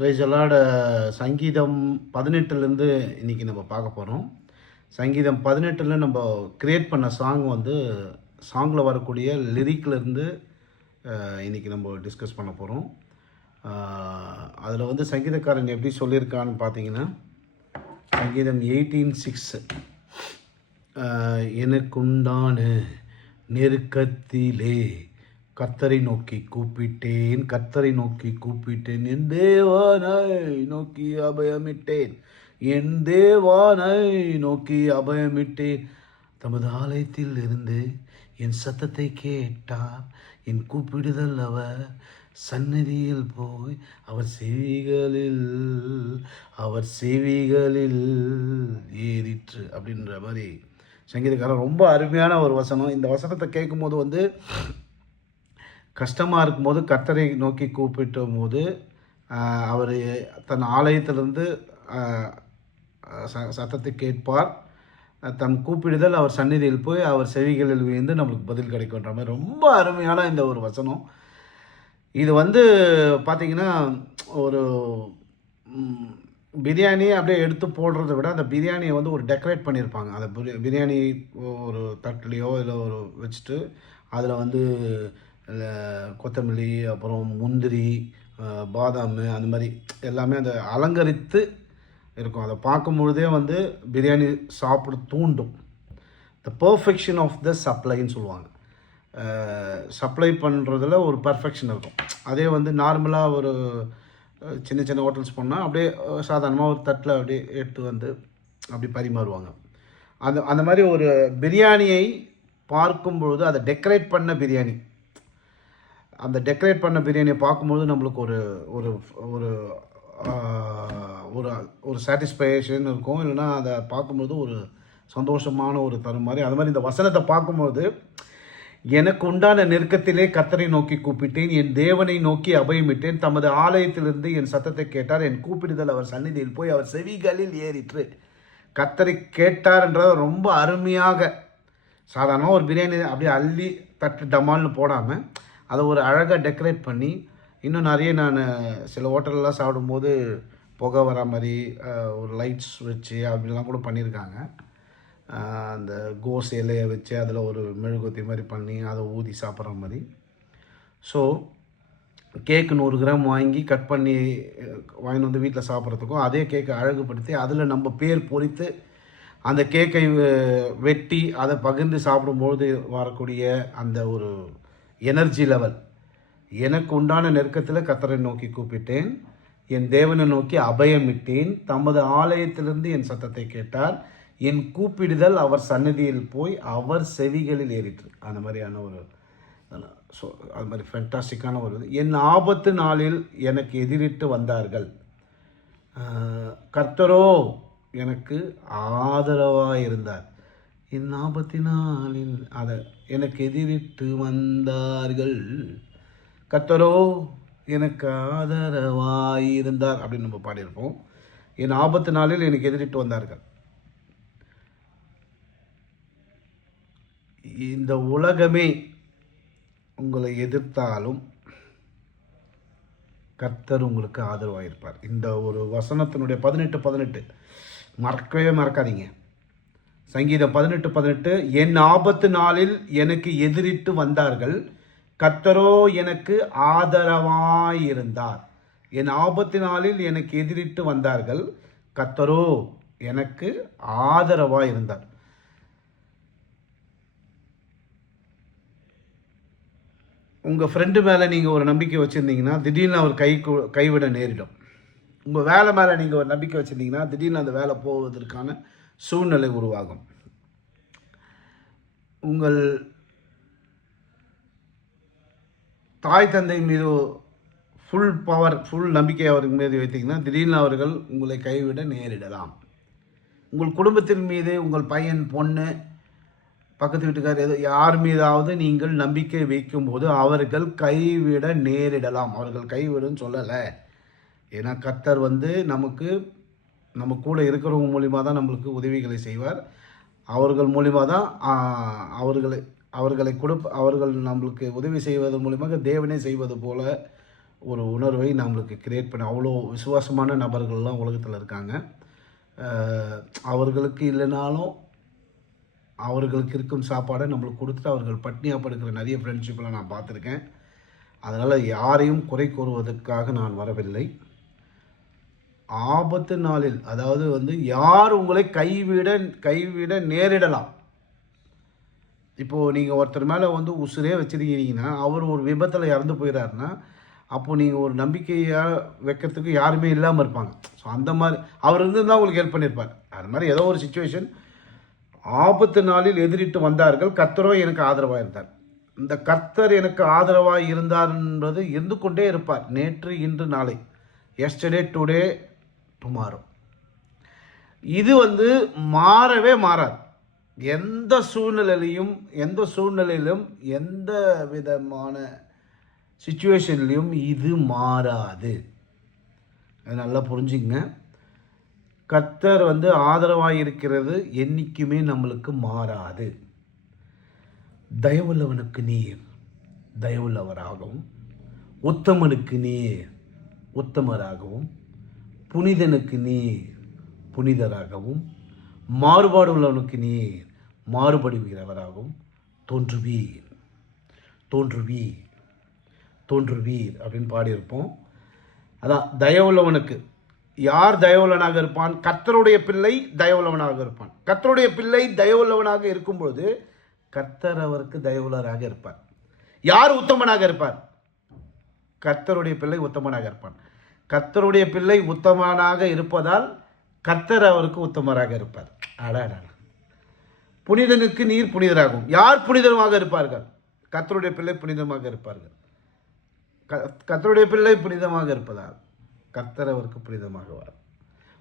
Price allot. சங்கீதம் 18லேருந்து இன்றைக்கி நம்ம பார்க்க போகிறோம். சங்கீதம் 18ல் நம்ம க்ரியேட் பண்ண சாங் வந்து சாங்கில் வரக்கூடிய லிரிக்லேருந்து இன்றைக்கி நம்ம டிஸ்கஸ் பண்ண போகிறோம். அதில் வந்து சங்கீதக்காரன் எப்படி சொல்லியிருக்கான்னு பார்த்தீங்கன்னா, சங்கீதம் 18:6 எனக்குண்டான நெருக்கத்திலே கர்த்தரை நோக்கி கூப்பிட்டேன், கர்த்தரை நோக்கி கூப்பிட்டேன், என் தேவனை நோக்கி அபயமிட்டேன், என் தேவனை நோக்கி அபயமிட்டேன். தமது ஆலயத்தில் இருந்து என் சத்தத்தை கேட்டார், என் கூப்பிடுதல் அவர் சந்நிதியில் போய் அவர் செவிகளில் ஏறிற்று அப்படின்ற மாதிரி சங்கீதக்காரன் ரொம்ப அருமையான ஒரு வசனம். இந்த வசனத்தை கேட்கும்போது வந்து கஷ்டமாக இருக்கும்போது கர்த்தரை நோக்கி கூப்பிட்டும் போது அவர் தன் ஆலயத்திலிருந்து சத்தத்தை கேட்பார், தன் கூப்பிடுதல் அவர் சந்நிதியில் போய் அவர் செவிகளில் விழுந்து நம்மளுக்கு பதில் கிடைக்குன்ற மாதிரி ரொம்ப அருமையான இந்த ஒரு வசனம். இது வந்து பார்த்திங்கன்னா ஒரு பிரியாணியை அப்படியே எடுத்து போடுறத விட அந்த பிரியாணியை வந்து ஒரு டெக்கரேட் பண்ணியிருப்பாங்க. அந்த பிரியாணி ஒரு தட்டுலையோ இல்லை ஒரு வச்சுட்டு அதில் வந்து கொத்தமல்லி, அப்புறம் முந்திரி, பாதாம், அந்த மாதிரி எல்லாமே அதை அலங்கரித்து இருக்கும். அதை பார்க்கும்பொழுதே வந்து பிரியாணி சாப்பிட தூண்டும். த பர்ஃபெக்ஷன் ஆஃப் த சப்ளைன்னு சொல்லுவாங்க. சப்ளை பண்ணுறதுல ஒரு பர்ஃபெக்ஷன் இருக்கும். அதே வந்து நார்மலாக ஒரு சின்ன சின்ன ஹோட்டல்ஸ் போனால் அப்படியே சாதாரணமாக ஒரு தட்டில் அப்படியே எடுத்து வந்து அப்படி பரிமாறுவாங்க. அந்த மாதிரி ஒரு பிரியாணியை பார்க்கும்பொழுது அதை டெக்கரேட் பண்ண பிரியாணி, அந்த டெக்கரேட் பண்ண பிரியாணியை பார்க்கும்போது நம்மளுக்கு ஒரு ஒரு ஒரு ஒரு சாட்டிஸ்ஃபேக்ஷன் இருக்கும். இல்லைனா அதை பார்க்கும்போது ஒரு சந்தோஷமான ஒரு தரும் மாதிரி. அது மாதிரி இந்த வசனத்தை பார்க்கும்போது எனக்கு உண்டான நெருக்கத்திலே கர்த்தரை நோக்கி கூப்பிட்டேன், என் தேவனை நோக்கி அபயமிட்டேன், தமது ஆலயத்திலிருந்து என் சத்தத்தை கேட்டார், என் கூப்பிடுதல் அவர் சந்நிதியில் போய் அவர் செவிகளில் ஏறிற்று. கர்த்தரை கேட்டார் என்றது ரொம்ப அருமையாக, சாதாரணமாக ஒரு பிரியாணி அப்படியே அள்ளி தட்டு டமால்னு போடாமல் அதை ஒரு அழகாக டெக்கரேட் பண்ணி, இன்னும் நிறைய நான் சில ஹோட்டல்லாம் சாப்பிடும்போது புகை வர மாதிரி ஒரு லைட்ஸ் வச்சு அப்படிலாம் கூட பண்ணியிருக்காங்க. அந்த கோஸ் இலையை வச்சு அதில் ஒரு மெழுகுத்தி மாதிரி பண்ணி அதை ஊதி சாப்பிட்ற மாதிரி. ஸோ கேக்கு 100 கிராம் வாங்கி கட் பண்ணி வாங்கிட்டு வந்து வீட்டில் சாப்பிட்றதுக்கும், அதே கேக்கை அழகுபடுத்தி அதில் நம்ம பேர் பொறித்து அந்த கேக்கை வெட்டி அதை பகிர்ந்து சாப்பிடும்போது வரக்கூடிய அந்த ஒரு எனர்ஜி லெவல். எனக்கு உண்டான நெருக்கத்தில் கர்த்தரை நோக்கி கூப்பிட்டேன், என் தேவனை நோக்கி அபயமிட்டேன், தமது ஆலயத்திலிருந்து என் சத்தத்தை கேட்டார், என் கூப்பிடுதல் அவர் சன்னதியில் போய் அவர் செவிகளில் ஏறிற்று. அந்த மாதிரியான ஒரு ஸோ அது மாதிரி ஃபென்டாஸ்டிக்கான ஒரு இது. என் ஆபத்து நாளில் எனக்கு எதிரிட்டு வந்தார்கள், கர்த்தரோ எனக்கு ஆதரவாக இருந்தார். என் ஆபத்தினாலில் அதை எனக்கு எதிரிட்டு வந்தார்கள், கர்த்தரோ எனக்கு ஆதரவாக இருந்தார் அப்படின்னு நம்ம பாடியிருப்போம். என் ஆபத்து நாளில் எனக்கு எதிரிட்டு வந்தார்கள். இந்த உலகமே உங்களை எதிர்த்தாலும் கர்த்தர் உங்களுக்கு ஆதரவாக இருப்பார். இந்த ஒரு வசனத்தினுடைய 18 மறக்கவே மறக்காதீங்க. சங்கீதம் 18 என் ஆபத்து நாளில் எனக்கு எதிரிட்டு வந்தார்கள், கர்த்தரோ எனக்கு ஆதரவாயிருந்தார். என் ஆபத்து நாளில் எனக்கு எதிரிட்டு வந்தார்கள், கர்த்தரோ எனக்கு ஆதரவாயிருந்தார். உங்கள் ஃப்ரெண்டு மேலே நீங்கள் ஒரு நம்பிக்கை வச்சுருந்தீங்கன்னா திடீர்னு அவர் கைவிட நேரிடும். உங்கள் வேலை மேலே நீங்கள் ஒரு நம்பிக்கை வச்சுருந்தீங்கன்னா திடீர்னு அந்த வேலை போவதற்கான சூழ்நிலை உருவாகும். உங்கள் தாய் தந்தை மீது ஃபுல் நம்பிக்கை அவருக்கு மீது வைத்தீங்கன்னா திடீர்னு அவர்கள் உங்களை கைவிட நேரிடலாம். உங்கள் குடும்பத்தின் மீது உங்கள் பையன், பொண்ணு, பக்கத்து வீட்டுக்கார் யார் மீதாவது நீங்கள் நம்பிக்கை வைக்கும்போது அவர்கள் கைவிட நேரிடலாம். அவர்கள் கைவிடுன்னு சொல்லலை. ஏன்னா கர்த்தர் வந்து நம்ம கூட இருக்கிறவங்க மூலிமா தான் நம்மளுக்கு உதவிகளை செய்வார். அவர்கள் மூலிமா தான் அவர்கள் நம்மளுக்கு உதவி செய்வதன் மூலியமாக தேவனே செய்வது போல ஒரு உணர்வை நம்மளுக்கு கிரியேட் பண்ணி, அவ்வளோ விசுவாசமான நபர்கள்லாம் உலகத்தில் இருக்காங்க. அவர்களுக்கு இல்லைனாலும் அவர்களுக்கு இருக்கும் சாப்பாடை நம்மளுக்கு கொடுத்துட்டு அவர்கள் பட்னியாக படுக்கிற நிறைய ஃப்ரெண்ட்ஷிப்பெலாம் நான் பார்த்துருக்கேன். அதனால் யாரையும் குறை கூறுவதற்காக நான் வரவில்லை. ஆபத்து நாளில், அதாவது யார் உங்களை கைவிட நேரிடலாம். இப்போது நீங்கள் ஒருத்தர் மேலே உசுரே வச்சுருக்கீங்கன்னா, அவர் ஒரு விபத்தில் இறந்து போயிடாருன்னா, அப்போது நீங்கள் ஒரு நம்பிக்கையாக வைக்கிறதுக்கு யாருமே இல்லாமல் இருப்பாங்க. ஸோ அந்த மாதிரி அவர் தான் உங்களுக்கு ஹெல்ப் பண்ணியிருப்பார். அது மாதிரி ஏதோ ஒரு சுச்சுவேஷன், ஆபத்து நாளில் எதிரிட்டு வந்தார்கள், கர்த்தரோ எனக்கு ஆதரவாக இருந்தார். இந்த கர்த்தர் எனக்கு ஆதரவாக இருந்தார் என்பது இருந்து கொண்டே இருப்பார். நேற்று, இன்று, நாளை, எஸ்டர்டே, டுடே, டுமாரோ. இது மாறவே மாறாது. எந்த சூழ்நிலையிலும் எந்த விதமான சிச்சுவேஷன்லையும் இது மாறாது. அது நல்லா புரிஞ்சுங்க. கர்த்தர் ஆதரவாக இருக்கிறது என்றைக்குமே நம்மளுக்கு மாறாது. தயவுள்ளவனுக்கு நீர் தயவுள்ளவராகவும், உத்தமனுக்கு நீர் உத்தமராகவும், புனிதனுக்கு நீர் புனிதராகவும், மாறுபாடு உள்ளவனுக்கு நீர் மாறுபடுகிறவராகவும் தோன்றுவீர் அப்படின்னு பாடியிருப்போம். அதான் தயவுள்ளவனுக்கு. யார் தயவுள்ளவனாக இருப்பான்? கர்த்தருடைய பிள்ளை தயவுள்ளவனாக இருப்பான். கர்த்தருடைய பிள்ளை தயவுள்ளவனாக இருக்கும்பொழுது கர்த்தர் அவருக்கு தயவுள்ளவராக இருப்பார். யார் உத்தமனாக இருப்பார்? கர்த்தருடைய பிள்ளை உத்தமனாக இருப்பான். கர்த்தருடைய பிள்ளை உத்தமனாக இருப்பதால் கர்த்தர் அவருக்கு உத்தமராக இருப்பார். அடாடா. புனிதனுக்கு நீர் புனிதராகும். யார் புனிதமாக இருப்பார்கள்? கர்த்தருடைய பிள்ளை புனிதமாக இருப்பார்கள். கர்த்தருடைய பிள்ளை புனிதமாக இருப்பதால் கர்த்தர் அவருக்கு புனிதமாகுவார்.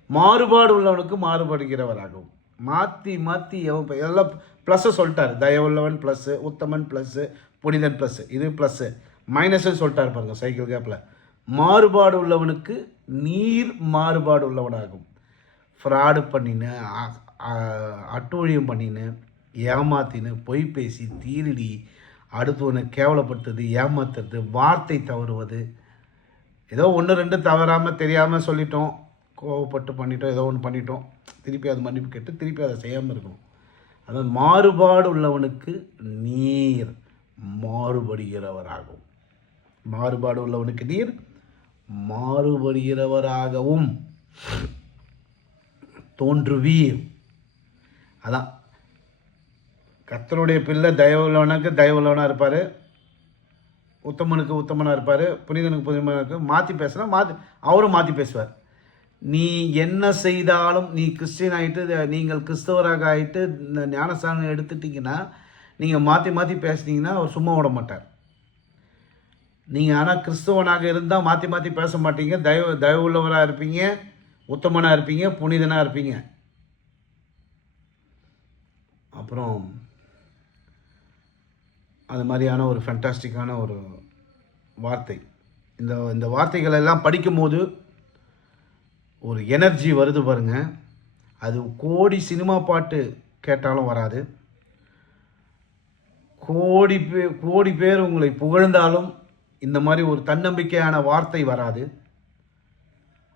மாறுபாடு உள்ளவனுக்கு மாறுபடுகிறவராகவும். மாற்றி எல்லாம் ப்ளஸ்ஸை சொல்லிட்டார். தயவுள்ளவன் ப்ளஸ்ஸு, உத்தமன் ப்ளஸ்ஸு, புனிதன் ப்ளஸ்ஸு, இது ப்ளஸ்ஸு மைனஸ்ன்னு சொல்லிட்டார் பாருங்க சைக்கிள் கேப்பில். மாறுபாடு உள்ளவனுக்கு நீர் மாறுபாடு உள்ளவனாகும். ஃப்ராடு பண்ணின, அட்டூழியம் பண்ணின, ஏமாத்தின்னு, பொய் பேசி, திருடி, அடுத்தவனை கேவலப்படுத்துறது, ஏமாத்துறது, வார்த்தை தவறுவது, ஏதோ 1-2 தவறாமல் தெரியாமல் சொல்லிட்டோம், கோவப்பட்டு பண்ணிட்டோம், ஏதோ ஒன்று பண்ணிட்டோம், திருப்பி அது மன்னிப்பு கேட்டு திருப்பி அதை செய்யாமல் இருக்கணும். அதாவது மாறுபாடு உள்ளவனுக்கு நீர் மாறுபடுகிறவராகவும். மாறுபாடு உள்ளவனுக்கு நீர் மாறுபடுகிறவராகவும் தோன்றுவீர். அதான் கர்த்தருடைய பிள்ளை தயவுள்ளவனுக்கு தயவுள்ளவனாக இருப்பார், உத்தமனுக்கு உத்தமனாக இருப்பார், புனிதனுக்கு புனிதனாக இருப்பார். மாற்றி பேசுனா அவரும் மாற்றி பேசுவார். நீ என்ன செய்தாலும், நீ கிறிஸ்டியன் ஆகிட்டு, நீங்கள் கிறிஸ்தவராக ஆகிட்டு இந்த ஞானஸ்தானம் எடுத்துட்டிங்கன்னா, நீங்கள் மாற்றி பேசுனீங்கன்னா அவர் சும்மா விட மாட்டார். நீங்கள் ஆனால் கிறிஸ்தவனாக இருந்தால் மாற்றி பேச மாட்டீங்க, தயவுள்ளவராக இருப்பீங்க, உத்தமனாக இருப்பீங்க, புனிதனாக இருப்பீங்க. அப்புறம் அது மாதிரியான ஒரு ஃபேண்டாஸ்டிக்கான ஒரு வார்த்தை. இந்த வார்த்தைகள் எல்லாம் படிக்கும்போது ஒரு எனர்ஜி வருது பாருங்க. அது சினிமா பாட்டு கேட்டாலும் வராது. கோடி பேர் உங்களை புகழ்ந்தாலும் இந்த மாதிரி ஒரு தன்னம்பிக்கையான வார்த்தை வராது.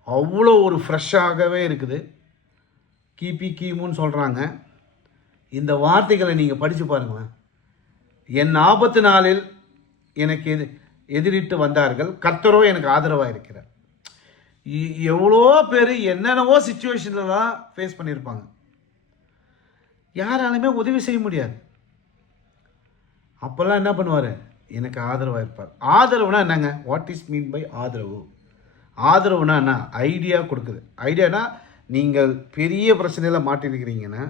அவ்வளோ ஒரு ஃப்ரெஷ்ஷாகவே இருக்குது. கிமுன்னு சொல்கிறாங்க. இந்த வார்த்தைகளை நீங்கள் படித்து பாருங்களேன். என் ஆபத்து நாளில் எனக்கு எதிரிட்டு வந்தார்கள், கர்த்தரோ எனக்கு ஆதரவாக இருக்கிறார். எவ்வளோ பேர் என்னென்னவோ சிச்சுவேஷன்லாம் ஃபேஸ் பண்ணியிருப்பாங்க. யாராலுமே உதவி செய்ய முடியாது. அப்போல்லாம் என்ன பண்ணுவார்? எனக்கு ஆதரவாக இருப்பார். ஆதரவுனா என்னங்க? வாட் இஸ் மீன் பை ஆதரவு? ஆதரவுனா என்ன? ஐடியா கொடுக்குது. ஐடியானா நீங்கள் பெரிய பிரச்சனையில் மாட்டிருக்கிறீங்கன்னா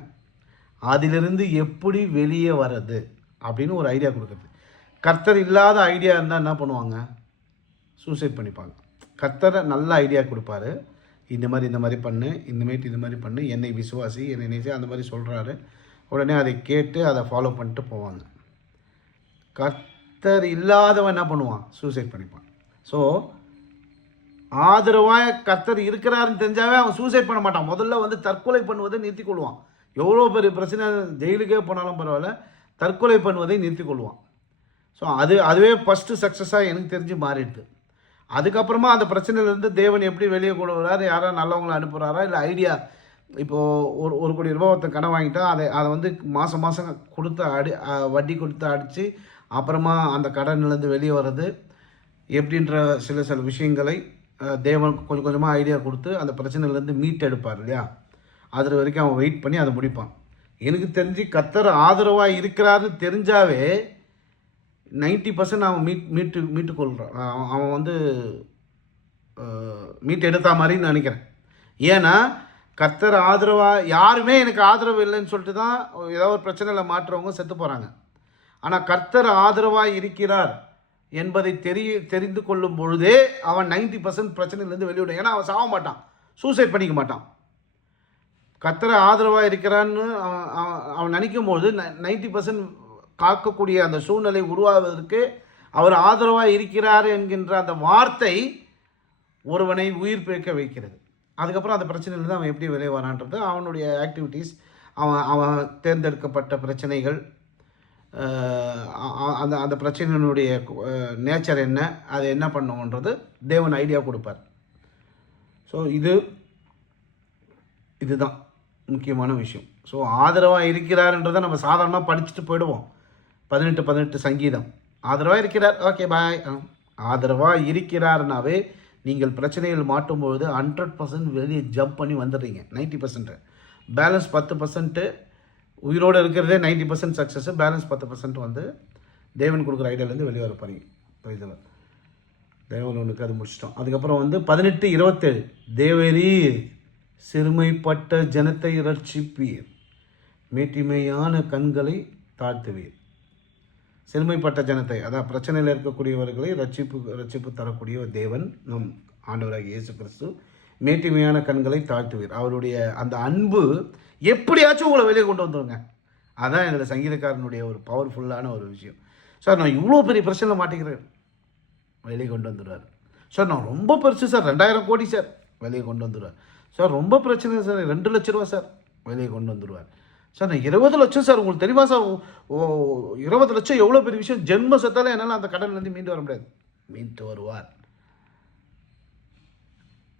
அதிலிருந்து எப்படி வெளியே வர்றது அப்படின்னு ஒரு ஐடியா கொடுக்குறது. கர்த்தர் இல்லாத ஐடியா இருந்தால் என்ன பண்ணுவாங்க? சூசைட் பண்ணிப்பாங்க. கர்த்தரை நல்ல ஐடியா கொடுப்பாரு. இந்த மாதிரி பண்ணு, இந்த மாதிரி பண்ணு, என்னை விசுவாசி, என்னை நேசி, அந்த மாதிரி சொல்கிறாரு. உடனே அதை கேட்டு அதை ஃபாலோ பண்ணிட்டு போவாங்க. கர்த்தர் இல்லாதவன் என்ன பண்ணுவான்? சூசைட் பண்ணிப்பான். ஸோ ஆதரவாக கர்த்தர் இருக்கிறாருன்னு தெரிஞ்சாவே அவன் சூசைட் பண்ண மாட்டான். முதல்ல தற்கொலை பண்ணுவதை நிறுத்தி கொள்வான். எவ்வளோ பெரிய பிரச்சனை, ஜெயிலுக்கே போனாலும் பரவாயில்ல, தற்கொலை பண்ணுவதை நிறுத்தி கொள்வான். ஸோ அதுவே ஃபஸ்ட்டு சக்ஸஸாக எனக்கு தெரிஞ்சு மாறிடுது. அதுக்கப்புறமா அந்த பிரச்சனையிலேருந்து தேவன் எப்படி வெளியே கொண்டு வர்றாரு, யாரோ நல்லவங்களை அனுப்புகிறாரா, இல்லை ஐடியா இப்போது ஒரு கோடி ரூபா ஒருத்தன் கடன் வாங்கிட்டா அதை வந்து மாதம் மாதம் கொடுத்து வட்டி கொடுத்து அடித்து அப்புறமா அந்த கடன்லேருந்து வெளியே வர்றது எப்படின்ற சில விஷயங்களை தேவன் கொஞ்சம் கொஞ்சமாக ஐடியா கொடுத்து அந்த பிரச்சனையிலேருந்து மீட் எடுப்பார் இல்லையா. அது வரைக்கும் அவன் வெயிட் பண்ணி அதை முடிப்பான். எனக்கு தெரிஞ்சு கர்த்தர் ஆதரவாக இருக்கிறாருன்னு தெரிஞ்சாவே 90% அவன் மீட்டு கொள்கிறான். அவன் வந்து மீட் எடுத்தா மாதிரின்னு நினைக்கிறேன். ஏன்னா கர்த்தர் ஆதரவாக யாருமே எனக்கு ஆதரவு இல்லைன்னு சொல்லிட்டு தான் ஏதோ ஒரு பிரச்சனையில் மாற்றுறவங்க செத்து போகிறாங்க. ஆனால் கர்த்தர் ஆதரவாக இருக்கிறார் என்பதை தெரிந்து கொள்ளும் பொழுதே அவன் 90% பிரச்சனையிலேருந்து வெளியிடும். ஏன்னா அவன் சாக மாட்டான், சூசைட் பண்ணிக்க மாட்டான். கர்த்தர் ஆதரவாக இருக்கிறான்னு அவன் நினைக்கும் போது 90% காக்கக்கூடிய அந்த சூழ்நிலை உருவாவதற்கு அவர் ஆதரவாக இருக்கிறார் என்கின்ற அந்த வார்த்தை ஒருவனை உயிர் பிழைக்க வைக்கிறது. அதுக்கப்புறம் அந்த பிரச்சனையிலேருந்து அவன் எப்படி வெளியே வரான்றது அவனுடைய ஆக்டிவிட்டீஸ், அவன் தேர்ந்தெடுக்கப்பட்ட பிரச்சனைகள், அந்த பிரச்சனையினுடைய நேச்சர் என்ன, அது என்ன பண்ணுவோன்றது தேவன் ஐடியா கொடுப்பார். ஸோ இதுதான் முக்கியமான விஷயம். ஸோ ஆதரவாக இருக்கிறார்ன்றதை நம்ம சாதாரணமாக படிச்சுட்டு போயிடுவோம். 18 சங்கீதம் ஆதரவாக இருக்கிறார், ஓகே பாய். ஆதரவாக இருக்கிறாருனாவே நீங்கள் பிரச்சனைகள் மாட்டும்பொழுது 100% வெளியே ஜம்ப் பண்ணி வந்துடுறீங்க. 90% பேலன்ஸ் 10% உயிரோடு இருக்கிறதே 90% சக்ஸஸ், பேலன்ஸ் 10% வந்து தேவன் கொடுக்குற ஐடியாலேருந்து வெளியே வர போகிறீங்க. இதில் தேவன் ஒன்றுக்கு அது முடிச்சிட்டோம். அதுக்கப்புறம் வந்து 18:27 தேவரீ சிறுமைப்பட்ட ஜனத்தை ரட்சிப்பீர், மேட்டிமையான கண்களை தாழ்த்துவீர். சிறுமைப்பட்ட ஜனத்தை, அதான் பிரச்சனையில் இருக்கக்கூடியவர்களை ரட்சிப்பு தரக்கூடிய தேவன் நம் ஆண்டவராகிய இயேசு கிறிஸ்து. மேட்டிமையான கண்களை தாழ்த்துவீர். அவருடைய அந்த அன்பு எப்படியாச்சும் உங்களை வெளியே கொண்டு வந்துடுங்க. அதான் என்னோட சங்கீதக்காரனுடைய ஒரு பவர்ஃபுல்லான ஒரு விஷயம். சார் நான் இவ்வளோ பெரிய பிரச்சனை மாட்டிக்கிறேன், வெளியே கொண்டு வந்துடுவார். சார் நான் ரொம்ப பெருசு சார், 2000 கோடி சார், வெளியே கொண்டு வந்துடுவார். சார் ரொம்ப பிரச்சனை சார், 2 லட்ச ரூபா சார், வெளியே கொண்டு வந்துடுவார். சார் நான் 20 லட்சம் சார், உங்களுக்கு தெரியுமா சார், 20 லட்சம் எவ்வளோ பெரிய விஷயம். ஜென்ம சத்தால என்னால் அந்த கடன்லேருந்து மீண்டு வர முடியாது, மீண்டு வருவார்.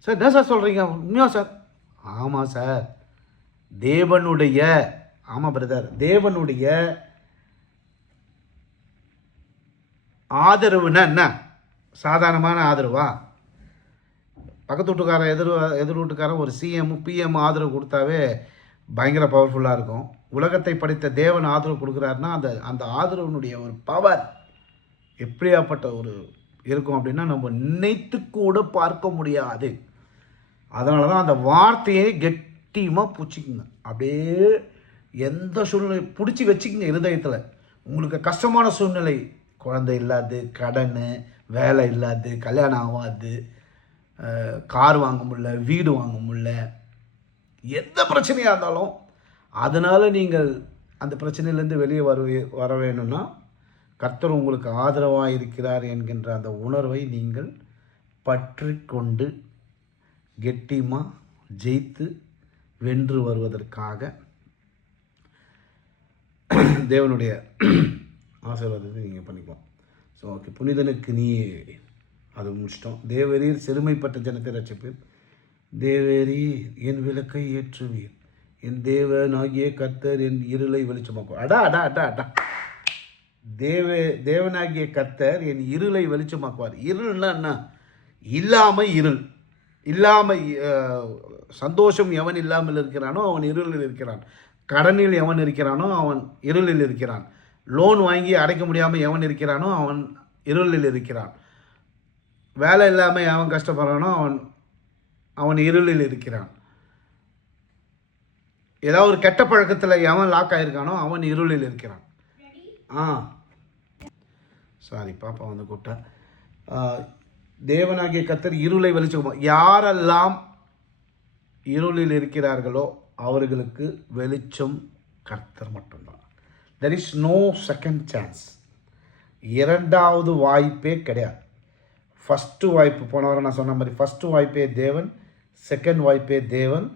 சார் என்ன சார் சொல்கிறீங்க, உண்மையா சார்? ஆமாம் சார், தேவனுடைய, ஆமாம் பிரதர், தேவனுடைய ஆதரவுன்னா என்ன? சாதாரணமான ஆதரவா? பக்கத்து வீட்டுக்காரன் எதிர் வீட்டுக்காரன் ஒரு சிஎம் பிஎம் ஆதரவு கொடுத்தாவே பயங்கர பவர்ஃபுல்லாக இருக்கும். உலகத்தை படைத்த தேவன் ஆதரவு கொடுக்குறாருன்னா அந்த ஆதரவுனுடைய ஒரு பவர் எப்படியாப்பட்ட ஒரு இருக்கும் அப்படின்னா நம்ம நினைத்து கூட பார்க்க முடியாது. அதனால தான் அந்த வார்த்தையை கெட்டியமாக பிடிச்சிக்குங்க. அப்படியே எந்த சூழ்நிலை பிடிச்சி வச்சுக்கிங்க இருதயத்தில். உங்களுக்கு கஷ்டமான சூழ்நிலை, குழந்தை இல்லாது, கடன், வேலை இல்லாது, கல்யாணம் ஆகாது, கார் வாங்க முடியல, வீடு வாங்க முடியல, எந்த பிரச்சனையாக இருந்தாலும் அதனால் நீங்கள் அந்த பிரச்சனையிலேருந்து வெளியே வர வேணும்னா கர்த்தர் உங்களுக்கு ஆதரவாக இருக்கிறார் என்கின்ற அந்த உணர்வை நீங்கள் பற்றி கொண்டு கெட்டியமாக ஜெயித்து வென்று வருவதற்காக தேவனுடைய ஆசீர்வாதத்தை நீங்கள் பண்ணிக்கலாம். ஸோ ஓகே, புனிதனுக்கு நீ அது முடிச்சிட்டோம். தேவரீர் சிறுமைப்பட்ட ஜனத்தை ரட்சிப்பீர், தேவரீர் என் விளக்கை ஏற்றுவீர், என் தேவனாகிய கர்த்தர் என் இருளை வெளிச்சமாக்குவார். அடா அடா அடா அடா, தேவனாகிய கர்த்தர் என் இருளை வெளிச்சமாக்குவார். இருள்னா என்ன? இல்லாமல் இருள், இல்லாமல் சந்தோஷம் எவன் இல்லாமல் இருக்கிறானோ அவன் இருளில் இருக்கிறான். கடனில் எவன் இருக்கிறானோ அவன் இருளில் இருக்கிறான். லோன் வாங்கி அடைக்க முடியாமல் எவன் இருக்கிறானோ அவன் இருளில் இருக்கிறான். வேலை இல்லாமல் எவன் கஷ்டப்படுறானோ அவன் இருளில் இருக்கிறான். ஏதாவது ஒரு கெட்ட பழக்கத்தில் எவன் லாக் ஆகிருக்கானோ அவன் இருளில் இருக்கிறான். சாரி, பாப்பா வந்து கூப்பிட்டா. தேவனாகிய கர்த்தர் இருளை வெளிச்சம். யாரெல்லாம் இருளில் இருக்கிறார்களோ அவர்களுக்கு வெளிச்சம் கர்த்தர் மட்டும்தான். There is no second chance. இரண்டாவது வாய்ப்பே கிடையாது. ஃபஸ்ட்டு வாய்ப்பு, போன வாரம் நான் சொன்ன மாதிரி ஃபஸ்ட்டு வாய்ப்பே தேவன், செகண்ட் வாய்ப்பே தேவன்,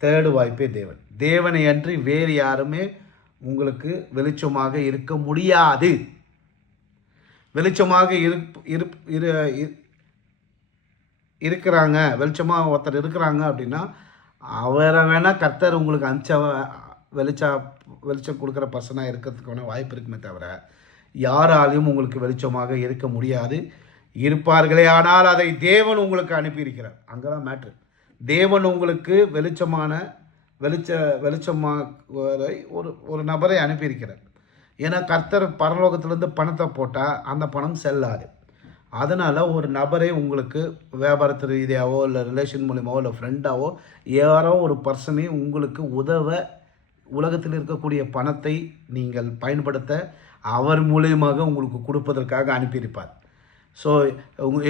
தேர்டு வாய்ப்பே தேவன். தேவனை அன்றி வேறு யாருமே உங்களுக்கு வெளிச்சமாக இருக்க முடியாது. வெளிச்சமாக இருக்கிறாங்க, வெளிச்சமாக ஒருத்தர் இருக்கிறாங்க அப்படின்னா, அவரை வேணால் கர்த்தர் உங்களுக்கு வெளிச்சம் கொடுக்குற பர்சனாக இருக்கிறதுக்கான வாய்ப்பு இருக்குமே தவிர, யாராலையும் உங்களுக்கு வெளிச்சமாக இருக்க முடியாது. இருப்பார்களே ஆனால் அதை தேவன் உங்களுக்கு அனுப்பியிருக்கிறார். அங்கே தான் மேட்ரு. தேவன் உங்களுக்கு வெளிச்சமாக ஒரு நபரை அனுப்பியிருக்கிறார். ஏன்னா கர்த்தர் பரலோகத்திலேருந்து பணத்தை போட்டால் அந்த பணம் செல்லாது. அதனால் ஒரு நபரை உங்களுக்கு வியாபாரத்து ரீதியாகவோ இல்லை ரிலேஷன் மூலியமாவோ இல்லை ஃப்ரெண்டாவோ யாரோ ஒரு பர்சனை உங்களுக்கு உதவ உலகத்தில் இருக்கக்கூடிய பணத்தை நீங்கள் பயன்படுத்த அவர் மூலியமாக உங்களுக்கு கொடுப்பதற்காக அனுப்பியிருப்பார். ஸோ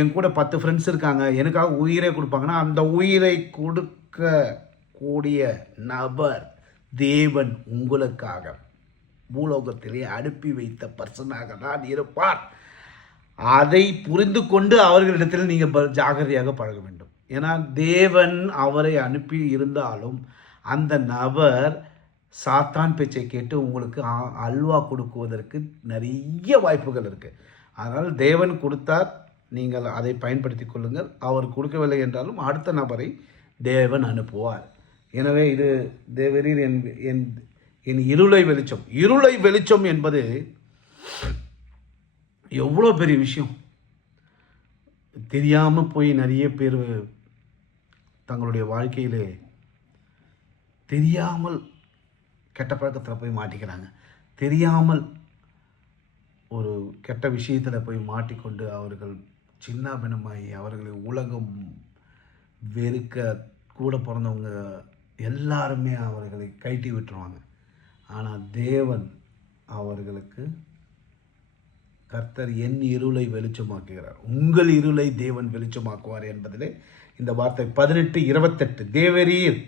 என் கூட 10 ஃப்ரெண்ட்ஸ் இருக்காங்க, எனக்காக உயிரை கொடுப்பாங்கன்னா அந்த உயிரை கொடுக்கக்கூடிய நபர் தேவன் உங்களுக்காக பூலோகத்திலே அனுப்பி வைத்த பர்சனாக தான் இருப்பார். அதை புரிந்து கொண்டு அவர்களிடத்தில் நீங்கள் ஜாகிரதையாக பழக வேண்டும். ஏன்னா தேவன் அவரை அனுப்பி இருந்தாலும் அந்த நபர் சாத்தான் பேச்சை கேட்டு உங்களுக்கு அல்வா கொடுக்குவதற்கு நிறைய வாய்ப்புகள் இருக்குது. அதனால் தேவன் கொடுத்தார், நீங்கள் அதை பயன்படுத்தி கொள்ளுங்கள். அவர் கொடுக்கவில்லை என்றாலும் அடுத்த நபரை தேவன் அனுப்புவார். எனவே இது தேவரீர் என் இருளை வெளிச்சம் என்பது எவ்வளோ பெரிய விஷயம். தெரியாமல் போய் நிறைய பேர் தங்களுடைய வாழ்க்கையிலே தெரியாமல் கெட்ட பழக்கத்தில் போய் மாட்டிக்கிறாங்க. தெரியாமல் ஒரு கெட்ட விஷயத்தில் போய் மாட்டிக்கொண்டு அவர்கள் சின்னாபின்னமாகி அவர்களை உலகம் வெறுக்க கூட பிறந்தவங்க எல்லாருமே அவர்களை கைட்டி விட்டுருவாங்க. ஆனால் தேவன் அவர்களுக்கு கர்த்தர் என் இருளை வெளிச்சமாக்குகிறார், உங்கள் இருளை தேவன் வெளிச்சமாக்குவார் என்பதிலே இந்த வார்த்தை 18:28 தேவரீர்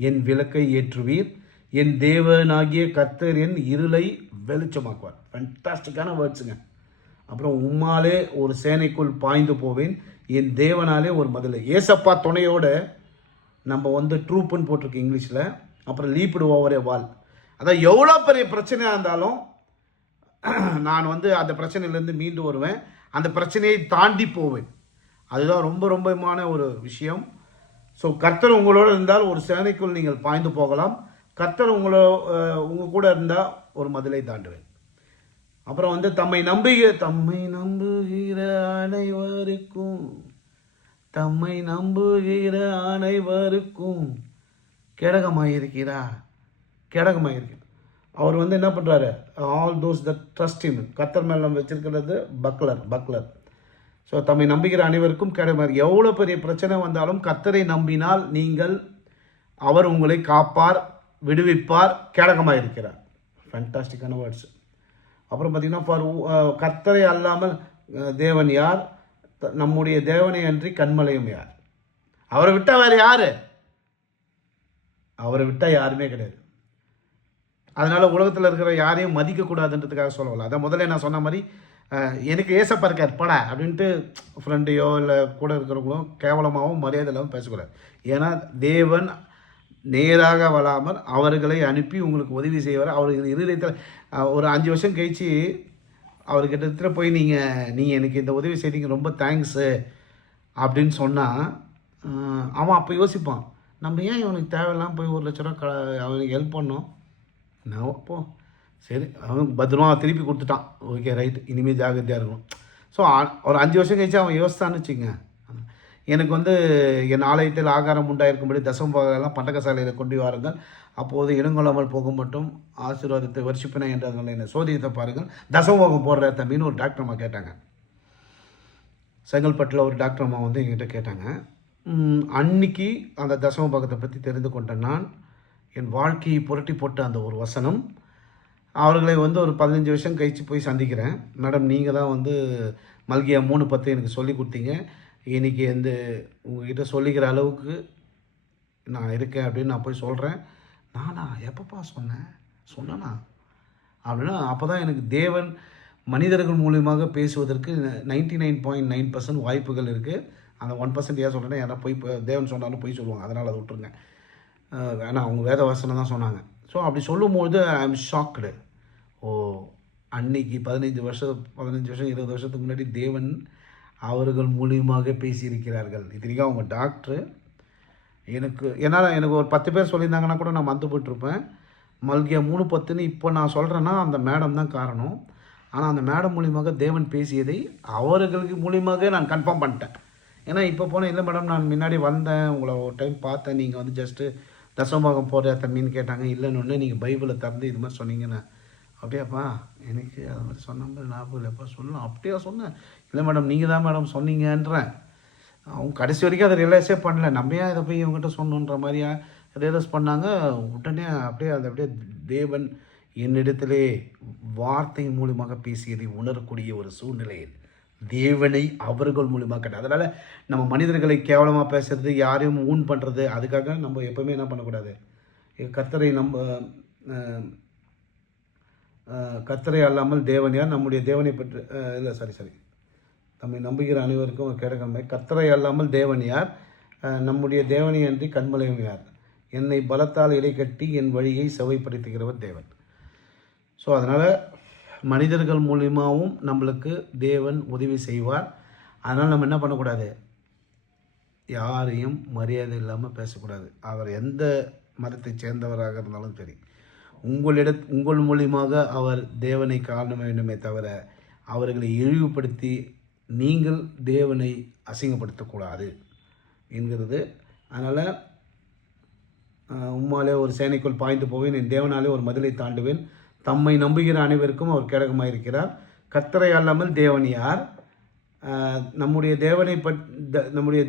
என் விளக்கை ஏற்றுவீர், என் தேவனாகிய கர்த்தர் என் இருளை வெளிச்சமாக்குவார். ஃபேண்டாஸ்டிக்கான வேர்ட்ஸுங்க. அப்புறம் உம்மாலே ஒரு சேனைக்குள் பாய்ந்து போவேன், என் தேவனாலே ஒரு மதில். ஏசப்பா துணையோட நம்ம ட்ரூப்புன்னு போட்டிருக்கு இங்கிலீஷில். அப்புறம் லீப்டு ஓவர் எ வால். அதான் எவ்வளோ பெரிய பிரச்சனையாக இருந்தாலும் நான் அந்த பிரச்சனையிலேருந்து மீண்டு வருவேன், அந்த பிரச்சனையை தாண்டி போவேன். அதுதான் ரொம்ப ரொம்பமான ஒரு விஷயம். ஸோ கர்த்தர் உங்களோடு இருந்தால் ஒரு சேனைக்குள் நீங்கள் பாய்ந்து போகலாம். கர்த்தர் உங்கள் கூட இருந்தால் ஒரு மதிலை தாண்டுவேன். அப்புறம் தம்மை நம்புகிற அனைவருக்கும் கேடகமாயிருக்கிறார். அவர் என்ன பண்ணுறாரு, all those that trust him. கர்த்தர் மேலே நம்ம வச்சிருக்கிறது பக்லர். ஸோ தம்மை நம்புகிற அனைவருக்கும் கேடகமாக. எவ்வளோ பெரிய பிரச்சனை வந்தாலும் கர்த்தரை நம்பினால் அவர் உங்களை காப்பார், விடுவிப்பார், கேடகமாக இருக்கிறார். ஃபேண்டாஸ்டிக்கான வேர்ட்ஸ். அப்புறம் பார்த்தீங்கன்னா கர்த்தரை அல்லாமல் தேவன் யார், நம்முடைய தேவனை அன்றி கண்மலையும் யார். அவரை விட்டால் வேறு யார்? அவரை விட்டால் யாருமே கிடையாது. அதனால் உலகத்தில் இருக்கிற யாரையும் மதிக்கக்கூடாதுன்றதுக்காக சொல்லல. அதான் முதல்ல நான் சொன்ன மாதிரி எனக்கு ஏசப்பா இருக்கார் படா அப்படின்ட்டு ஃப்ரெண்டையோ இல்லை கூட இருக்கிறவங்களும் கேவலமாகவும் மரியாதை இல்லாமல் பேசக்கூடாது. ஏன்னா தேவன் நேராக வராமல் அவர்களை அனுப்பி உங்களுக்கு உதவி செய்வார். அவர்கள் இருதயத்தில் ஒரு 5 வருஷம் கழித்து அவர்கிட்ட போய் நீங்கள் எனக்கு இந்த உதவி செய்தீங்க, ரொம்ப தேங்க்ஸு அப்படின்னு சொன்னால் அவன் அப்போ யோசிப்பான், நம்ம ஏன் இவனுக்கு தேவையில்லாமல் போய் 1 லட்ச ரூபா அவனுக்கு ஹெல்ப் பண்ணோம். நான் அப்போ சரி அவனுக்கு பத்திரமா திருப்பி கொடுத்துட்டான், ஓகே ரைட், இனிமேல் ஜாகிரதையாக இருக்கணும். ஸோ ஒரு 5 வருஷம் கழிச்சு அவன் யோசித்தான்னு வச்சுங்க, எனக்கு என் ஆலயத்தில் ஆகாரம் உண்டாயிருக்கும்படி தசமபாகெல்லாம் பண்டகசாலையில் கொண்டு வாருங்கள், அப்போது இடங்கொள்ளாமல் போக மட்டும் ஆசீர்வாதத்தை வருஷப்பினை என்றார்கள், என்னை சோதியத்தை பாருங்கள், தசமபாகம் போடுற தம்பின்னு ஒரு டாக்டர் அம்மா கேட்டாங்க. செங்கல்பட்டில் ஒரு டாக்டர் அம்மா என்கிட்ட கேட்டாங்க. அன்னைக்கு அந்த தசமபாகத்தை பற்றி தெரிந்து கொண்ட நான் என் வாழ்க்கையை புரட்டி போட்ட அந்த ஒரு வசனம் அவர்களை ஒரு 15 வருஷம் கழித்து போய் சந்திக்கிறேன். மேடம் நீங்கள் தான் மல்கியா 3:10 எனக்கு சொல்லி கொடுத்தீங்க, இன்றைக்கி உங்ககிட்ட சொல்லிக்கிற அளவுக்கு நான் இருக்கேன் அப்படின்னு நான் போய் சொல்கிறேன். நானா எப்பப்பா சொன்னேனா அப்படின்னா அப்போ தான் எனக்கு தேவன் மனிதர்கள் மூலியமாக பேசுவதற்கு 99.9% வாய்ப்புகள் இருக்குது. அந்த 1% ஏன் சொல்கிறேன்னா யாரா போய் தேவன் சொன்னாலும் போய் சொல்லுவாங்க, அதனால் அதை விட்டுருங்க. ஆனால் அவங்க வேத வசனம் தான் சொன்னாங்க. ஸோ அப்படி சொல்லும்போது ஐ எம் ஷாக்டு. அன்னைக்கு 15 வருஷம் 20 வருஷத்துக்கு முன்னாடி தேவன் அவர்கள் மூலியமாக பேசியிருக்கிறார்கள். இத்தனைக்கும் அவங்க டாக்டரு. எனக்கு ஒரு 10 பேர் சொல்லியிருந்தாங்கன்னா கூட நான் மறந்து போயிட்டுருப்பேன். மல்கியா 3:10ன்னு இப்போ நான் சொல்கிறேன்னா அந்த மேடம் தான் காரணம். ஆனால் அந்த மேடம் மூலியமாக தேவன் பேசியதை அவர்களுக்கு மூலியமாக நான் கன்ஃபார்ம் பண்ணிட்டேன். ஏன்னா இப்போ போனேன், இல்லை மேடம் நான் முன்னாடி வந்தேன், உங்களை ஒரு டைம் பார்த்தேன், நீங்கள் வந்து ஜஸ்ட்டு தசமபாகம் போடுற தம்பின்னு கேட்டாங்க. இல்லைன்னு நீங்கள் பைபிளை திறந்து இது மாதிரி சொன்னீங்கன்னு. அப்படியாப்பா, எனக்கு அது மாதிரி சொன்ன மாதிரி ஞாபகம் இல்லைப்பா, சொல்லலாம். அப்படியா சொன்னேன்? இல்லை மேடம் நீங்கள் தான் மேடம் சொன்னீங்கன்றேன். அவங்க கடைசி வரைக்கும் அதை ரியலைஸே பண்ணல. நம்ம ஏன் இதை போய் இவங்ககிட்ட சொன்னோன்ற மாதிரியா ரியலைஸ் பண்ணாங்க. உடனே அப்படியே தேவன் என்னிடத்திலே வார்த்தை மூலியமாக பேசியதை உணரக்கூடிய ஒரு சூழ்நிலையில் தேவனை அவர்கள் மூலியமாக கேட்டார். அதனால் நம்ம மனிதர்களை கேவலமாக பேசுறது, யாரையும் ஊன் பண்ணுறது, அதுக்காக நம்ம எப்போவுமே என்ன பண்ணக்கூடாது. கர்த்தரை கர்த்தரை அல்லாமல் தேவன் யார்? நம்முடைய தேவனை பற்றி இல்லை சாரி நம்மை நம்புகிற அனைவருக்கும் கேட்கமே. கர்த்தரை அல்லாமல் தேவன் யார்? நம்முடைய தேவனை அன்றி கண்மலையும் யார்? என்னை பலத்தால் இடைக்கட்டி என் வழியை செவைப்படுத்துகிறவர் தேவன். ஸோ அதனால் மனிதர்கள் மூலியமாகவும் நம்மளுக்கு தேவன் உதவி செய்வார். அதனால் நம்ம என்ன பண்ணக்கூடாது, யாரையும் மரியாதை இல்லாமல் பேசக்கூடாது. அவர் எந்த மதத்தை சேர்ந்தவராக இருந்தாலும் சரி, உங்கள் மூலியமாக அவர் தேவனை காண வேண்டுமே தவிர அவர்களை இழிவுபடுத்தி நீங்கள் தேவனை அசிங்கப்படுத்தக்கூடாது என்கிறது. அதனால் உம்மாலே ஒரு சேனைக்குள் பாய்ந்து போவேன், என் தேவனாலே ஒரு மதிலை தாண்டுவேன், தம்மை நம்புகிற அனைவருக்கும் அவர் கேடகமாக இருக்கிறார். கர்த்தரை அல்லாமல் தேவன் யார்? நம்முடைய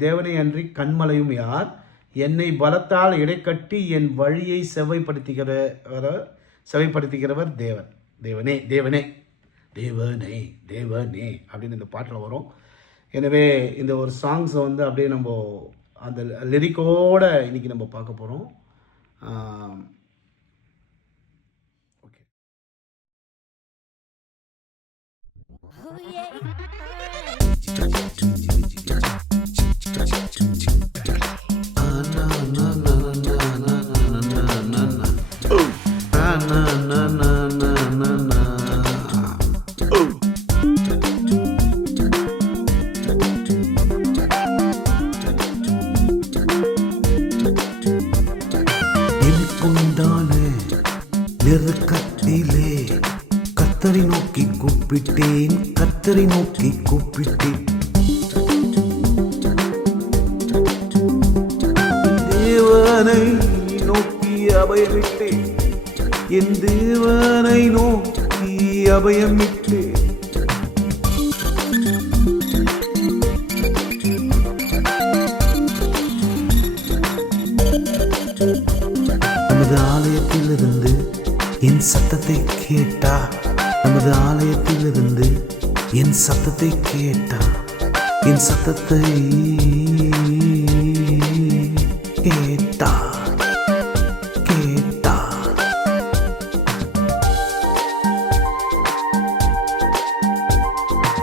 தேவனை அன்றி கண்மலையும் யார்? என்னை பலத்தால் இடைக்கட்டி என் வழியை செவைப்படுத்துகிறவர் தேவன். தேவனே தேவனே தேவனே தேவனே அப்படின்னு இந்த பாட்டில் வரும். எனவே இந்த ஒரு சாங்ஸை வந்து அப்படியே நம்ம அந்த லிரிக்கோடு இன்றைக்கி நம்ம பார்க்க போகிறோம். ஓகே. நெருக்கத்திலே கர்த்தரை நோக்கி கூப்பிட்டேன், கர்த்தரை நோக்கி கூப்பிட்டேன். தேவனை நோக்கி அபயமிட்டேன், என் தேவனை நோக்கி அபயமிட்டேன். நமது ஆலயத்திலிருந்து என் சத்தத்தை கேட்டா, நமது ஆலயத்திலிருந்து என் சத்தத்தை கேட்டா, என் சத்தத்தை கேட்டா கேட்டா.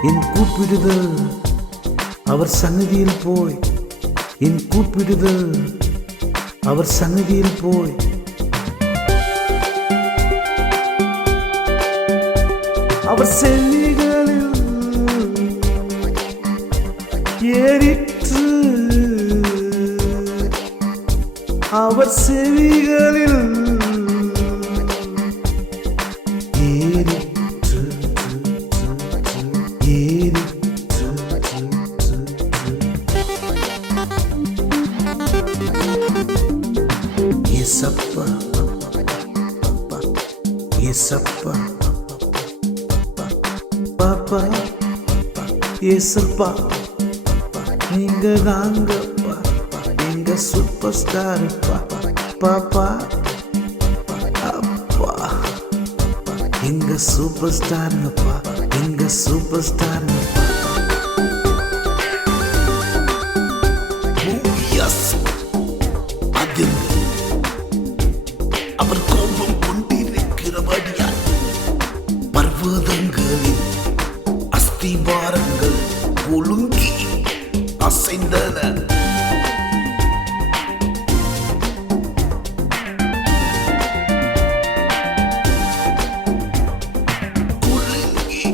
என் கூப்பிடுதல் அவர் சந்நிதியில் போய், என் கூப்பிடுதல் அவர் சந்நிதியில் போய், அவர் செவிகளில் ஏறிற்று, அவர் செவிகளில் ஏறிற்று ஏறிற்று. ஏசப்பா ஏசப்பா பாப்பா ஏசப்பா, நீங்க தாங்கப்பா எங்க சூப்பர் ஸ்டார் பாப்பா. அப்பா எங்க சூப்பர் ஸ்டாருங்கப்பா, எங்க சூப்பர் ஸ்டாருங்கப்பா. அதில் அவர் கோபம் கொண்டிருக்கிறபடியால் பர்வதங்களில் அஸ்திவாரங்கள் ஒழுங்கி அசைந்தன. ஒழுங்கி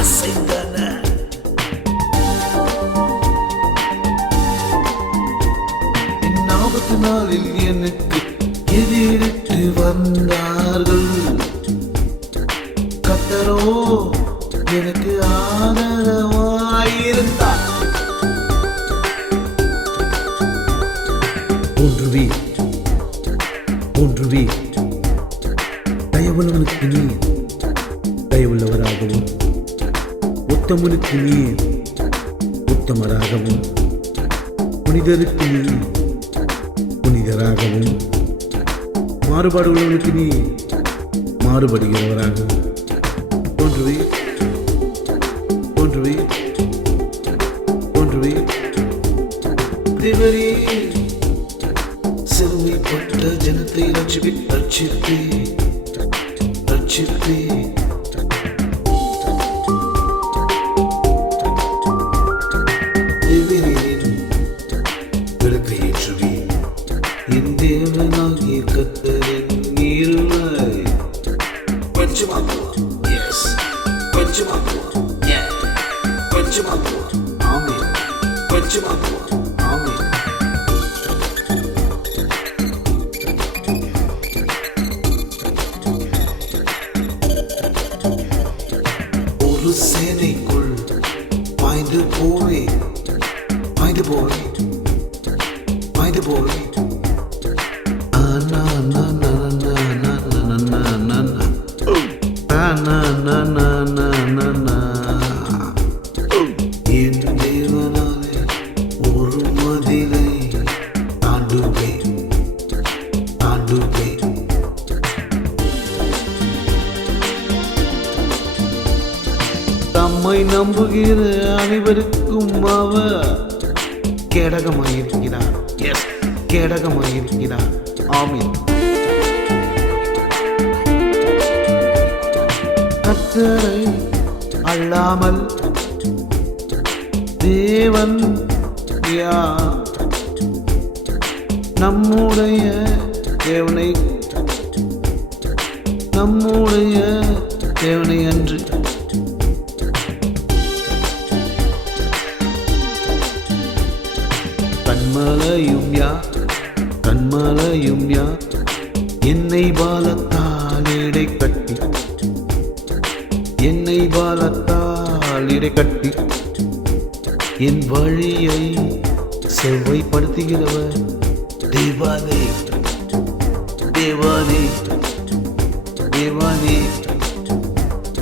அசைந்தன. ஆபத்து நாளில் எனக்கு எதிரிட்டு வந்தார்கள். கர்த்தரோ எனக்கு ஆதரவாயிருந்தார். போன்றுவே தயவுள்ளவனுக்கு நீர் தயவுள்ளவராகவும் உத்தமனுக்கு நீர் உத்தமராகவும் புனிதருக்கு நீர் புனிதராகவும் மாறுபாடு உள்ளவனுக்கு நீர் மாறுபடுகிறவராகவும் போன்றுவே தேவரே சிறுமைப்பட்ட ஜனத்தை ரட்சிப்பே. விளக்கை ஏற்றுவே என் தேவனாகிய கர்த்தரின் இருளை கொஞ்சமாக்குவார். எஸ், கொஞ்சமாக்குவார். கொஞ்சமாக்குவார். ஆமென். கொஞ்சமாக்குவார். ஆமென். ஒரு சேனைக்குள் பாய்ந்து போவே. என் தேவனாலே ஒரு மதிலை தாண்டுவேன். தம்மை நம்புகிற அனைவருக்கும் அவர் கேடகமாயிருக்கிறார். எஸ், கேடகமாயிருக்கிறார். ஆமென். கர்த்தரை அல்லாமல் தேவன் யார்? நம்முடைய தேவனை அன்று கண்மலையும் யார்? என்னை பாலத்தால் இடை கட்டி என் வழியை செவ்வாய்ப்படுத்துகிறவர் தேவானே. தேவானே தேவானே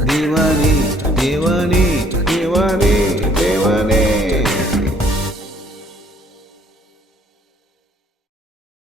தேவானே தேவானே தேவானே தேவானே